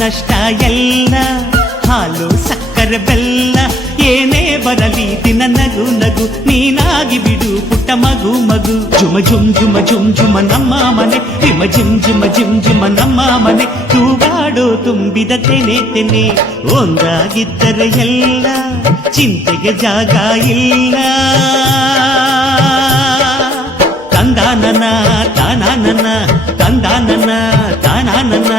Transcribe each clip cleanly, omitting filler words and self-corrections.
ನಷ್ಟ ಎಲ್ಲ ಹಾಲು ಸಕ್ಕರೆ ಬೆಲ್ಲ ಏನೇ ಬರಲಿ ದಿನ ನಗು ನಗು ನೀನಾಗಿ ಬಿಡು ಪುಟ್ಟ ಮಗು ಮಗು ಜುಮ ಜುಮ್ ಜುಮ ಜುಮ್ ಜುಮ ನಮ್ಮ ಮನೆ ಹಿಮ ಜಿಮ್ ಜಿಮ ಜಿಮ್ ಜಿಮ ನಮ್ಮ ಮನೆ ತೂಗಾಡೋ ತುಂಬಿದ ತೆನೆ ತೆನೆ ಒಂದಾಗಿದ್ದರೆ ಎಲ್ಲ ಚಿಂತೆಗೆ ಜಾಗ ಇಲ್ಲ ತಂದಾನನ ತಾನಾನನ ತಂದಾನನ ತಾನಾನನ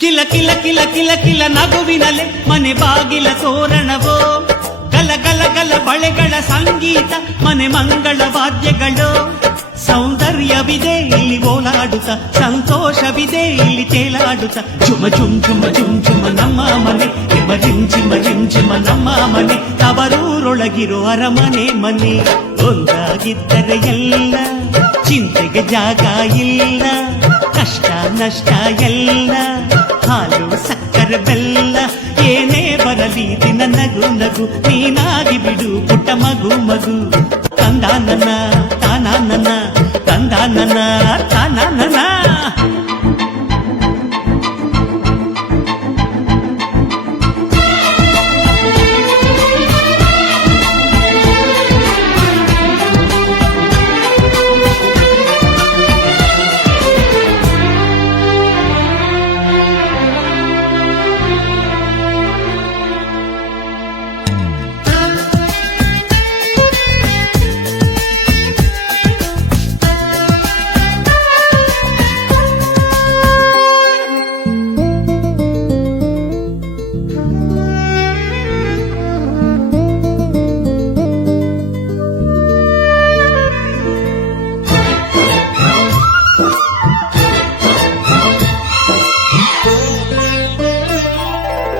ಕಿಲ ಕಿಲ ಕಿಲ ಕಿಲ ಕಿಲ ನಗುವಿನಲೆ ಮನೆ ಬಾಗಿಲ ತೋರಣವೋ ಗಲ ಗಲ ಗಲ ಬಳೆಗಳ ಸಂಗೀತ ಮನೆ ಮಂಗಳ ವಾದ್ಯಗಳು ಸೌಂದರ್ಯವಿದೆ ಇಲ್ಲಿ ಓಲಾಡುತ್ತ ಸಂತೋಷವಿದೆ ಇಲ್ಲಿ ತೇಲಾಡುತ್ತ ಜುಮ ಜುಮ್ ಜುಮ ಜುಮ್ ಜುಮ ನಮ್ಮ ಮನೆ ಹಿಮ ಜಿಮ್ ಜಿಮ ಜಿಮ್ ಜಿಮ ನಮ್ಮ ಮನೆ ತವರೂರೊಳಗಿರೋ ಅರಮನೆ ಮನೆ ಒಂದಾಗಿದ್ದರೆ ಎಲ್ಲ ಚಿಂತೆಗೆ ಜಾಗ ಇಲ್ಲ ಕಷ್ಟ ನಷ್ಟ ಎಲ್ಲ ಹಾಲು ಸಕ್ಕರೆ ಬೆಲ್ಲ ಏನೇ ಬರಲಿ ದಿನ ನಗು ನಗು ನೀನಾಗಿ ಬಿಡು ಪುಟ್ಟ ಮಗು ಮಗು ತಂದಾನನ ತಾನಾನನ ತಂದಾನನ ತಾನಾನನ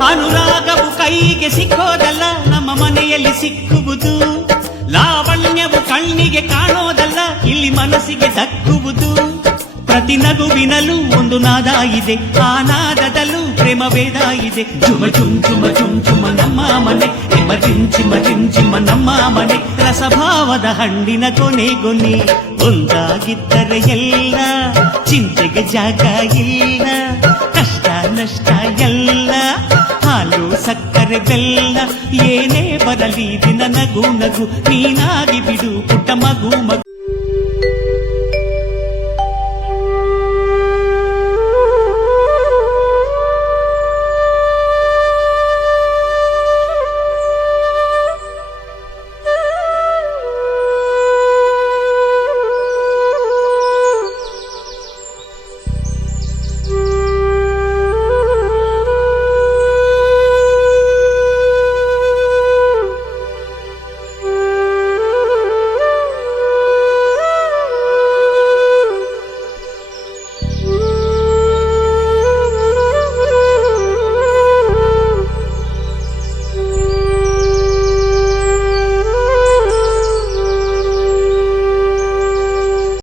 ಅನುರಾಗವು ಕೈಗೆ ಸಿಕ್ಕೋದಲ್ಲ ನಮ್ಮ ಮನೆಯಲ್ಲಿ ಸಿಕ್ಕುವುದು ಲಾವಣ್ಯವು ಕಣ್ಣಿಗೆ ಕಾಣೋದಲ್ಲ ಇಲ್ಲಿ ಮನಸ್ಸಿಗೆ ದಕ್ಕುವುದು ಪ್ರತಿ ನಗುವಿನಲ್ಲೂ ಒಂದು ನಾದ ಇದೆ ಆ ನಾದದಲ್ಲೂ ಪ್ರೇಮ ವೇದ ಇದೆ ಜುಮ ಜುಮ್ ಜುಮ ಜುಮ್ ಜುಮ ನಮ್ಮ ಮನೆ ಹಿಮ ಜಿಮ್ ಜಿಮ ಜಿಮ್ ಜಿಮ ನಮ್ಮ ಮನೆ ರಸಭಾವದ ಹಣ್ಣಿನ ಕೊನೆ ಕೊನೆ ಒಂದಾಗಿದ್ದರೆ ಎಲ್ಲ ಚಿಂತೆಗೆ ಜಾಗ ಇಲ್ಲ ಕಷ್ಟ ನಷ್ಟ ಎಲ್ಲ ಹಾಲು ಸಕ್ಕರೆ ಬೆಲ್ಲ ಏನೇ ಬರಲಿ ದಿನ ನಗು ನಗು ನೀನಾಗಿ ಬಿಡು ಪುಟ್ಟ ಮಗು ಮಗು